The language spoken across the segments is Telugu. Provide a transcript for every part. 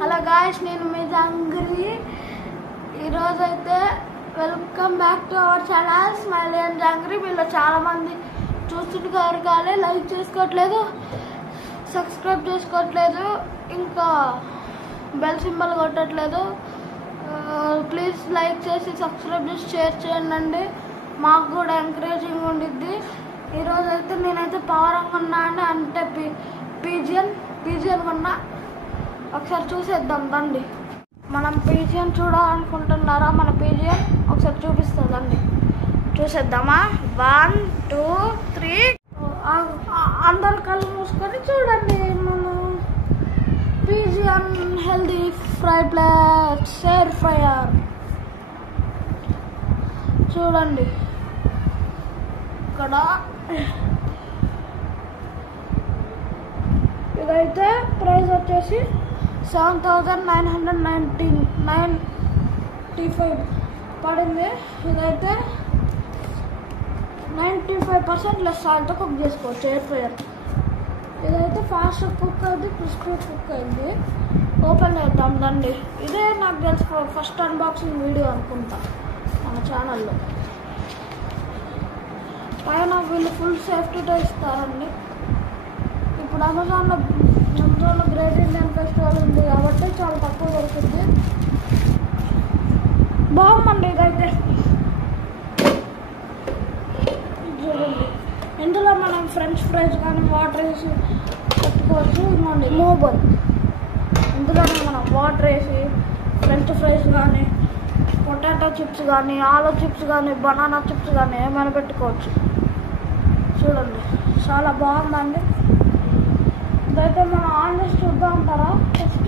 హలో గాయ్స్, నేను మీ జంగ్రీ. ఈరోజు అయితే welcome back to our channel Smiley and Jangri. వీళ్ళు చాలామంది చూస్తుంటారు కానీ లైక్ చేసుకోవట్లేదు, సబ్స్క్రైబ్ చేసుకోవట్లేదు, ఇంకా బెల్ సింబల్ కొట్టట్లేదు. ప్లీజ్ లైక్ చేసి సబ్స్క్రైబ్ చేసి షేర్ చేయండి, మాకు కూడా ఎంకరేజింగ్ ఉండిద్ది. ఈరోజు అయితే నేనైతే పవర్ కొన్నా అంటే పీజియన్ కొన్నా. ఒకసారి చూసేద్దాం రండి. మనం పీజియన్ చూడాలనుకుంటున్నారా? మన పీజియన్ ఒకసారి చూపిస్తుందండి, చూసేద్దామా? 1 2 3. అందరు కళ్ళు మూసుకొని చూడండి. మనం pigeon healthy fry plate air fryer చూడండి. ఇక్కడ ఇదైతే ప్రైస్ వచ్చేసి 7,995 పడింది. ఇదైతే 95% లెస్ సాల్ట్తో కుక్ చేసుకోవచ్చు ఎయిర్ ఫ్రైయర్. ఇదైతే ఫాస్ట్ కుక్ అయింది, క్రిస్పీ కుక్ అయింది. ఓపెన్ చేద్దాం రండి. ఇదే నాకు తెలిసి ఫస్ట్ అన్బాక్సింగ్ వీడియో అనుకుంటా మన ఛానల్లో. పైన వీళ్ళు ఫుల్ సేఫ్టీతో ఇస్తారండి. ఇప్పుడు అమెజాన్లో గ్రేట్ ఇండియన్ ఫెస్టివల్ ఉంది కాబట్టి చాలా తక్కువ దొరుకుతుంది. బాగుందండి ఇదైతే. చూడండి, ఇందులో మనం ఫ్రెంచ్ ఫ్రైస్ కానీ వాటర్ వేసి పెట్టుకోవచ్చు. ఇవ్వండి మోబల్, ఇందులోనే మనం వాటర్ వేసి ఫ్రెంచ్ ఫ్రైస్ కానీ పొటాటో చిప్స్ కానీ ఆలూ చిప్స్ కానీ బనానా చిప్స్ కానీ ఏమైనా పెట్టుకోవచ్చు. చూడండి, చాలా బాగుందండి. ఇదైతే మనం ఆన్ చేసి చూద్దాం అంటారా? టెస్ట్.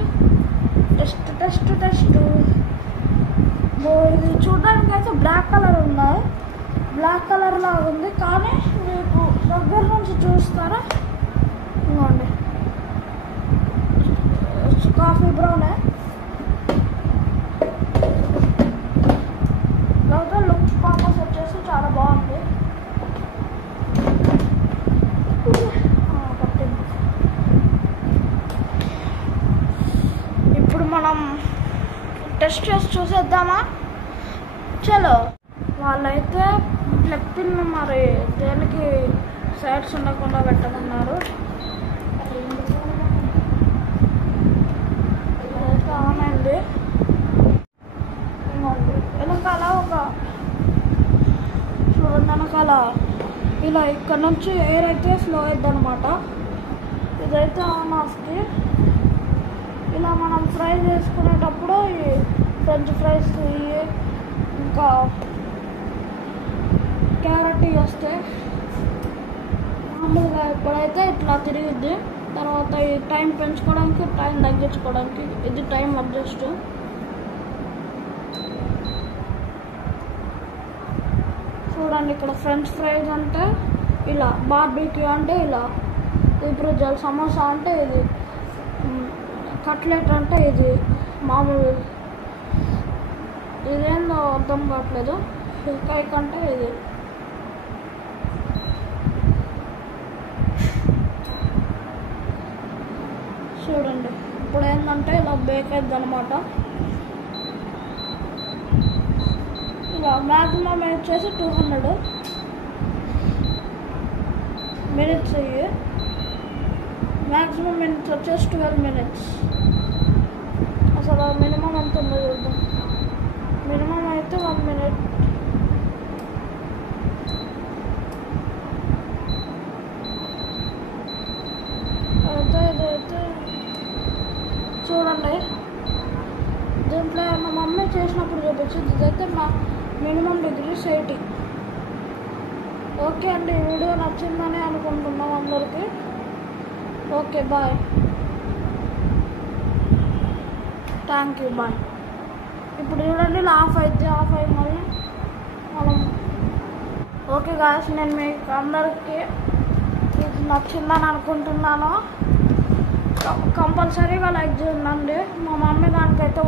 ఇది చూడడానికి అయితే బ్లాక్ కలర్ ఉన్నాయి, బ్లాక్ కలర్ లాగా ఉంది. కానీ మీకు దగ్గర నుంచి చూస్తారా? ఇవ్వండి, కాఫీ బ్రౌనే. తర్వాత లుక్ పర్పస్ వచ్చేసి చాలా బాగుంది. ఇప్పుడు మనం టెస్ట్ చేసి చూసేద్దామా? చలో. వాళ్ళైతే ప్లగ్ మరి దేనికి సైడ్స్ ఉండకుండా పెట్టమన్నారు. ఇదైతే ఆన్ అయింది. వెనకాల వెనకాల ఇలా ఇక్కడ నుంచి ఎయిర్ అయితే ఫ్లో అవుద్ది అనమాట. ఇదైతే ఆన్ ఆఫ్కి. ఇలా మనం ఫ్రై చేసుకునేటప్పుడు ఈ ఫ్రెంచ్ ఫ్రైస్ ఇంకా క్యారెట్ వస్తే మామూలుగా ఇప్పుడైతే ఇట్లా తిరిగిద్ది. తర్వాత ఈ టైం పెంచుకోవడానికి, టైం తగ్గించుకోవడానికి ఇది టైం అడ్జస్ట్. చూడండి, ఇక్కడ ఫ్రెంచ్ ఫ్రైస్ అంటే ఇలా, బార్బీక్యూ అంటే ఇలా, ఇప్పుడు సమోసా అంటే ఇది, కట్లెట్ అంటే ఇది, మామూలు ఇదేందో అర్థం కావట్లేదు. కేక్ అంటే ఇది. చూడండి, ఇప్పుడు ఏంటంటే ఇలా బేక్ అయింది అనమాట. ఇలా మ్యాక్సిమం వచ్చేసి 200 మినిట్స్ అయ్యి, మ్యాక్సిమం మినిట్స్ వచ్చేసి 12 మినిట్స్. అసలు మినిమం ఎంత ఉందో చూద్దాం. మినిమం అయితే 1 మినిట్. ఇదైతే చూడండి, దీంట్లో మా మమ్మీ చేసినప్పుడు చూపించింది. ఇదైతే మా మినిమం డిగ్రీస్ 80. ఓకే అండి, ఈ వీడియో నచ్చిందని అనుకుంటున్నాం అందరికీ. Okay, bye, thank you, bye. ఇప్పుడు చూడండి, ఇలా ఆఫ్ అయ్యి మళ్ళీ మనం. ఓకే గాయ్స్, నేను మీకు అందరికీ ఇది నచ్చిందని అనుకుంటున్నాను. కంపల్సరీగా లైక్ చేయండి. మా మమ్మీ దానికైతే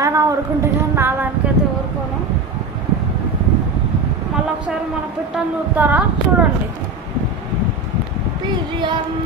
ఆయన ఊరుకుంటే కానీ నా దానికైతే ఊరుకోను. మళ్ళీ ఒకసారి మన పిట్టని చూస్తారా? చూడండి, పీజియన్.